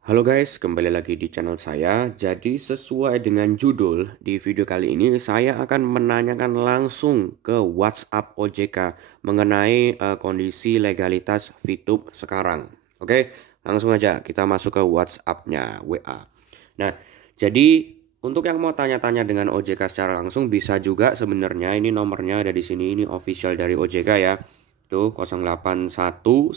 Halo guys, kembali lagi di channel saya. Jadi sesuai dengan judul, di video kali ini saya akan menanyakan langsung ke WhatsApp OJK mengenai kondisi legalitas VTube sekarang. Oke, langsung aja kita masuk ke WhatsApp-nya WA. Nah, jadi untuk yang mau tanya-tanya dengan OJK secara langsung bisa juga sebenarnya, ini nomornya ada di sini, ini official dari OJK ya. Tuh 081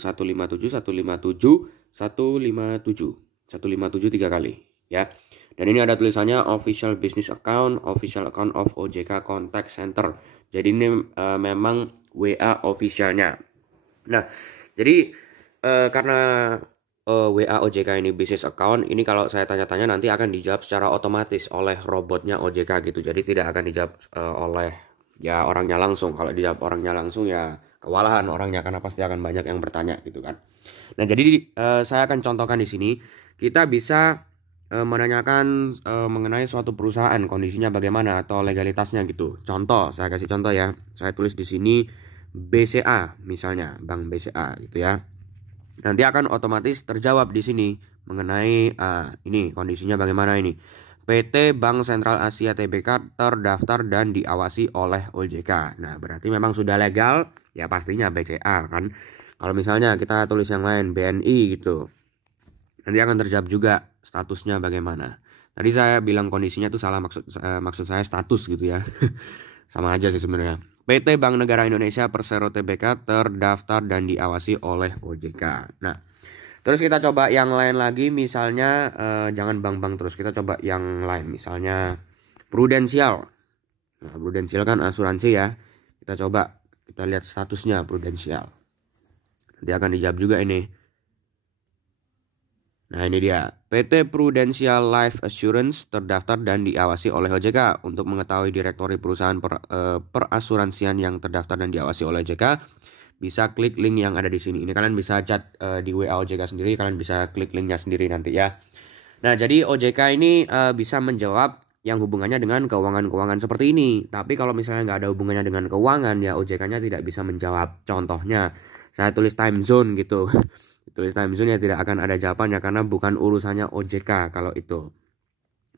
157 157 157 157 tiga kali ya. Dan ini ada tulisannya official business account, official account of OJK contact center. Jadi ini memang WA officialnya. Nah, jadi karena WA OJK ini business account, ini kalau saya tanya-tanya nanti akan dijawab secara otomatis oleh robotnya OJK gitu. Jadi tidak akan dijawab oleh ya orangnya langsung. Kalau dijawab orangnya langsung ya kewalahan orangnya karena pasti akan banyak yang bertanya gitu kan. Nah, jadi saya akan contohkan di sini. Kita bisa menanyakan mengenai suatu perusahaan, kondisinya bagaimana atau legalitasnya gitu. Contoh, saya kasih contoh ya. Saya tulis di sini BCA misalnya, Bank BCA gitu ya. Nanti akan otomatis terjawab di sini mengenai ini kondisinya bagaimana ini. PT Bank Sentral Asia Tbk terdaftar dan diawasi oleh OJK. Nah, berarti memang sudah legal, ya pastinya BCA kan. Kalau misalnya kita tulis yang lain BNI gitu, nanti akan terjawab juga statusnya bagaimana. Tadi saya bilang kondisinya itu salah, maksud saya status gitu ya. Sama aja sih sebenarnya. PT Bank Negara Indonesia Persero Tbk terdaftar dan diawasi oleh OJK. Nah, terus kita coba yang lain lagi, misalnya jangan bank-bank terus, kita coba yang lain, misalnya Prudensial. Nah, Prudensial kan asuransi ya. Kita coba, kita lihat statusnya Prudensial. Nanti akan dijawab juga ini. Nah, ini dia. PT Prudential Life Assurance terdaftar dan diawasi oleh OJK. Untuk mengetahui direktori perusahaan perasuransian yang terdaftar dan diawasi oleh OJK, bisa klik link yang ada di sini. Ini kalian bisa chat di WA OJK sendiri, kalian bisa klik linknya sendiri nanti ya. Nah, jadi OJK ini bisa menjawab yang hubungannya dengan keuangan-keuangan seperti ini. Tapi kalau misalnya nggak ada hubungannya dengan keuangan, ya OJK-nya tidak bisa menjawab. Contohnya, saya tulis time zone gitu. Tulis time zone ya tidak akan ada jawabannya karena bukan urusannya OJK kalau itu.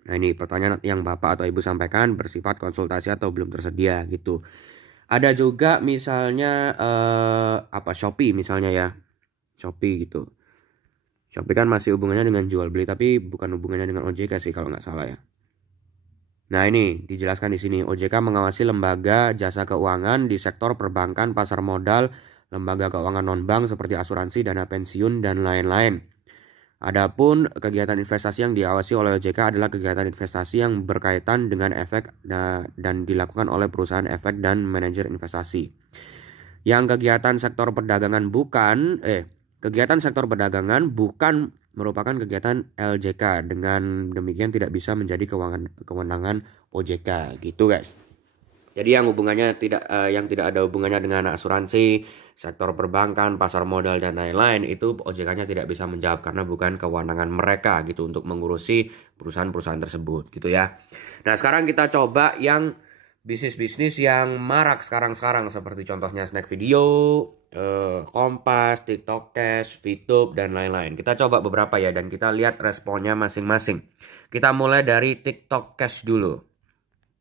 Nah, ini pertanyaan yang Bapak atau Ibu sampaikan bersifat konsultasi atau belum tersedia gitu. Ada juga misalnya Shopee misalnya ya. Shopee gitu. Shopee kan masih hubungannya dengan jual beli tapi bukan hubungannya dengan OJK sih kalau nggak salah ya. Nah, ini dijelaskan di sini. OJK mengawasi lembaga jasa keuangan di sektor perbankan, pasar modal, lembaga keuangan non-bank seperti asuransi, dana pensiun, dan lain-lain. Adapun kegiatan investasi yang diawasi oleh OJK adalah kegiatan investasi yang berkaitan dengan efek dan dilakukan oleh perusahaan efek dan manajer investasi. Yang kegiatan sektor perdagangan bukan merupakan kegiatan LJK. Dengan demikian tidak bisa menjadi kewenangan OJK gitu guys. Jadi yang tidak ada hubungannya dengan asuransi, sektor perbankan, pasar modal dan lain-lain itu OJK-nya tidak bisa menjawab karena bukan kewenangan mereka gitu untuk mengurusi perusahaan-perusahaan tersebut gitu ya. Nah, sekarang kita coba yang bisnis-bisnis yang marak sekarang-sekarang seperti contohnya Snack Video, Kompas, TikTok Cash, VTube dan lain-lain. Kita coba beberapa ya dan kita lihat responnya masing-masing. Kita mulai dari TikTok Cash dulu.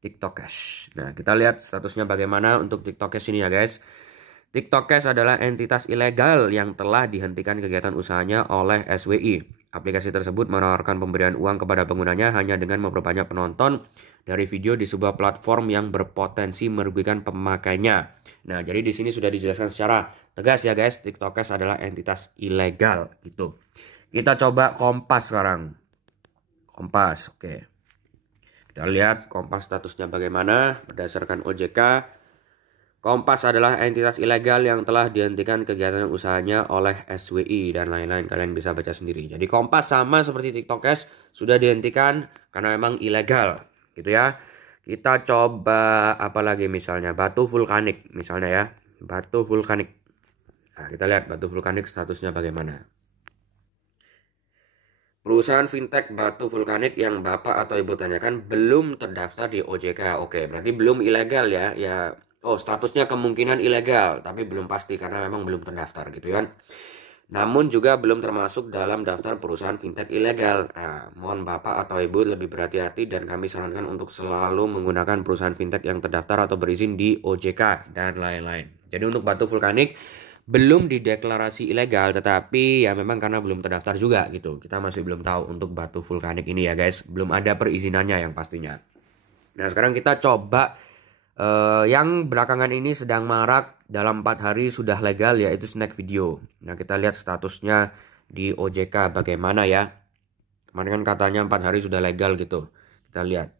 TikTok Cash. Nah, kita lihat statusnya bagaimana untuk TikTok Cash ini ya guys. TikTok Cash adalah entitas ilegal yang telah dihentikan kegiatan usahanya oleh SWI. Aplikasi tersebut menawarkan pemberian uang kepada penggunanya hanya dengan memperbanyak penonton dari video di sebuah platform yang berpotensi merugikan pemakainya. Nah, jadi di sini sudah dijelaskan secara tegas ya guys, TikTok Cash adalah entitas ilegal gitu. Kita coba Kompas sekarang. Kompas, oke. Kita lihat Kompas statusnya bagaimana berdasarkan OJK. Kompas adalah entitas ilegal yang telah dihentikan kegiatan usahanya oleh SWI dan lain-lain. Kalian bisa baca sendiri. Jadi Kompas sama seperti TikTok Cash sudah dihentikan karena memang ilegal gitu ya. Kita coba apa lagi misalnya Batu Vulkanik misalnya ya. Batu Vulkanik. Nah, kita lihat Batu Vulkanik statusnya bagaimana. Perusahaan fintech Batu Vulkanik yang Bapak atau Ibu tanyakan belum terdaftar di OJK. Oke, berarti belum ilegal ya. Statusnya kemungkinan ilegal, tapi belum pasti karena memang belum terdaftar gitu kan. namun juga belum termasuk dalam daftar perusahaan fintech ilegal. Nah, mohon Bapak atau Ibu lebih berhati-hati dan kami sarankan untuk selalu menggunakan perusahaan fintech yang terdaftar atau berizin di OJK dan lain-lain. Jadi untuk batu vulkanik belum dideklarasi ilegal, tetapi ya memang karena belum terdaftar juga gitu. Kita masih belum tahu untuk batu vulkanik ini ya guys, belum ada perizinannya yang pastinya. Nah sekarang kita coba yang belakangan ini sedang marak dalam 4 hari sudah legal, yaitu snack video. Nah kita lihat statusnya di OJK bagaimana ya. Kemarin kan katanya 4 hari sudah legal gitu. Kita lihat.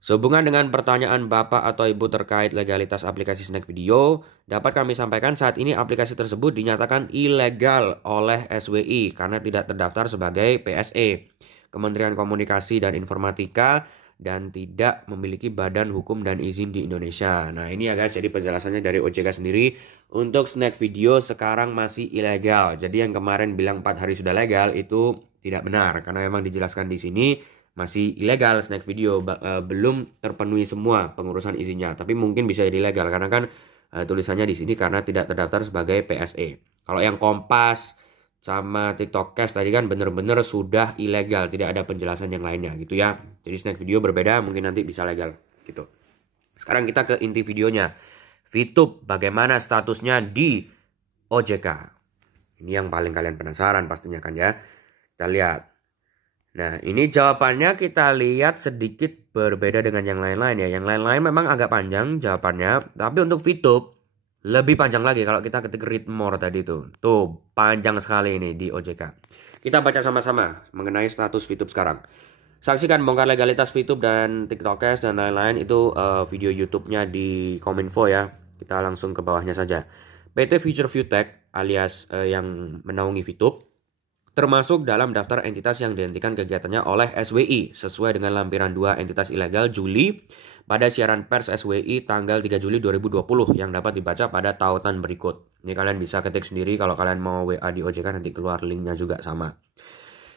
Sehubungan dengan pertanyaan Bapak atau Ibu terkait legalitas aplikasi snack video, dapat kami sampaikan saat ini aplikasi tersebut dinyatakan ilegal oleh SWI karena tidak terdaftar sebagai PSE, Kementerian Komunikasi dan Informatika, dan tidak memiliki badan hukum dan izin di Indonesia. Nah ini ya guys, jadi penjelasannya dari OJK sendiri. Untuk snack video sekarang masih ilegal. Jadi yang kemarin bilang 4 hari sudah legal itu tidak benar, karena memang dijelaskan di sini masih ilegal snack video, belum terpenuhi semua pengurusan izinnya. Tapi mungkin bisa jadi legal karena kan tulisannya di sini karena tidak terdaftar sebagai PSE. Kalau yang Kompas sama TikTok Cash tadi kan bener-bener sudah ilegal, tidak ada penjelasan yang lainnya gitu ya. Jadi snack video berbeda, mungkin nanti bisa legal gitu. Sekarang kita ke inti videonya. VTube bagaimana statusnya di OJK? Ini yang paling kalian penasaran pastinya kan ya. Kita lihat. Nah ini jawabannya kita lihat sedikit berbeda dengan yang lain-lain ya. Yang lain-lain memang agak panjang jawabannya, tapi untuk VTube lebih panjang lagi kalau kita ketik read more tadi tuh. Tuh, panjang sekali ini di OJK. Kita baca sama-sama mengenai status VTube sekarang. Saksikan bongkar legalitas VTube dan TikTok Cash dan lain-lain itu video YouTube-nya di Kominfo ya. Kita langsung ke bawahnya saja. PT Future View Tech alias yang menaungi VTube termasuk dalam daftar entitas yang dihentikan kegiatannya oleh SWI sesuai dengan lampiran 2 entitas ilegal Juli pada siaran pers SWI tanggal 3 Juli 2020 yang dapat dibaca pada tautan berikut. Ini kalian bisa ketik sendiri kalau kalian mau WA di OJK, nanti keluar linknya juga sama.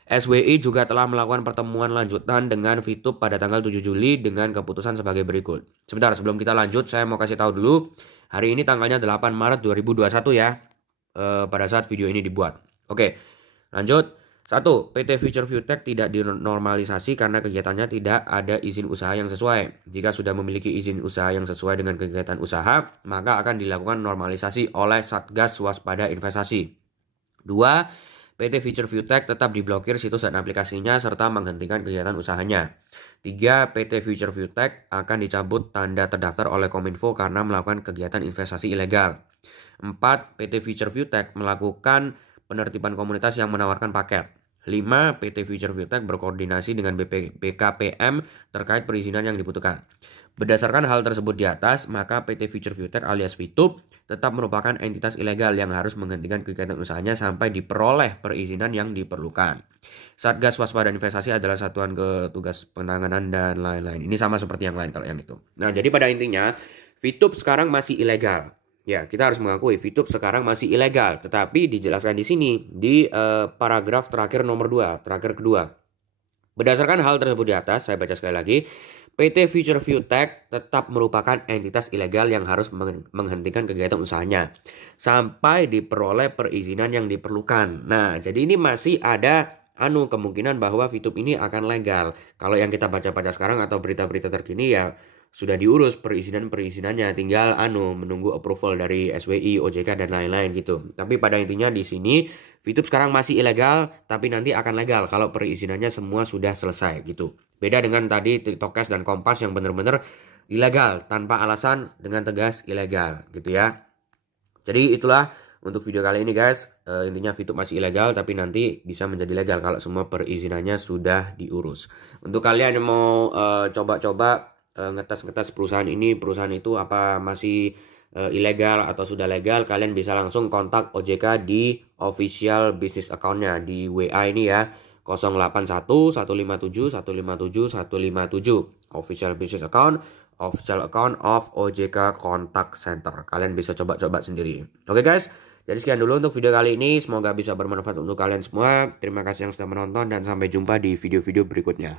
SWI juga telah melakukan pertemuan lanjutan dengan VTube pada tanggal 7 Juli dengan keputusan sebagai berikut. Sebentar, sebelum kita lanjut saya mau kasih tahu dulu. Hari ini tanggalnya 8 Maret 2021 ya, pada saat video ini dibuat. Oke. Lanjut, 1. PT Future View Tech tidak dinormalisasi karena kegiatannya tidak ada izin usaha yang sesuai. Jika sudah memiliki izin usaha yang sesuai dengan kegiatan usaha, maka akan dilakukan normalisasi oleh Satgas Waspada Investasi. 2. PT Future View Tech tetap diblokir situs dan aplikasinya serta menghentikan kegiatan usahanya. 3. PT Future View Tech akan dicabut tanda terdaftar oleh Kominfo karena melakukan kegiatan investasi ilegal. 4. PT Future View Tech melakukan penertiban komunitas yang menawarkan paket. 5. PT Future View Tech berkoordinasi dengan BKPM terkait perizinan yang dibutuhkan. Berdasarkan hal tersebut di atas, maka PT Future View Tech alias VTube tetap merupakan entitas ilegal yang harus menghentikan kegiatan usahanya sampai diperoleh perizinan yang diperlukan. Satgas Waspada Investasi adalah satuan tugas penanganan dan lain-lain. Ini sama seperti yang lain kalau yang itu. Nah, jadi pada intinya VTube sekarang masih ilegal. Ya, kita harus mengakui VTube sekarang masih ilegal, tetapi dijelaskan di sini di paragraf terakhir nomor 2, terakhir kedua. Berdasarkan hal tersebut di atas, saya baca sekali lagi, PT Future View Tech tetap merupakan entitas ilegal yang harus menghentikan kegiatan usahanya sampai diperoleh perizinan yang diperlukan. Nah, jadi ini masih ada kemungkinan bahwa VTube ini akan legal. Kalau yang kita baca-baca sekarang atau berita-berita terkini ya sudah diurus perizinannya, tinggal menunggu approval dari SWI, OJK dan lain-lain gitu. Tapi pada intinya di sini VTube sekarang masih ilegal, tapi nanti akan legal kalau perizinannya semua sudah selesai gitu. Beda dengan tadi TikTok Cash dan Kompas yang benar-benar ilegal tanpa alasan dengan tegas ilegal gitu ya. Jadi itulah untuk video kali ini guys. Intinya VTube masih ilegal tapi nanti bisa menjadi legal kalau semua perizinannya sudah diurus. Untuk kalian yang mau coba-coba ngetes perusahaan itu apa masih ilegal atau sudah legal, kalian bisa langsung kontak OJK di official business account-nya di WA ini ya, 081 157 157 157 official business account, official account of OJK Contact Center. Kalian bisa coba-coba sendiri. Oke guys, jadi sekian dulu untuk video kali ini, semoga bisa bermanfaat untuk kalian semua. Terima kasih yang sudah menonton dan sampai jumpa di video-video berikutnya.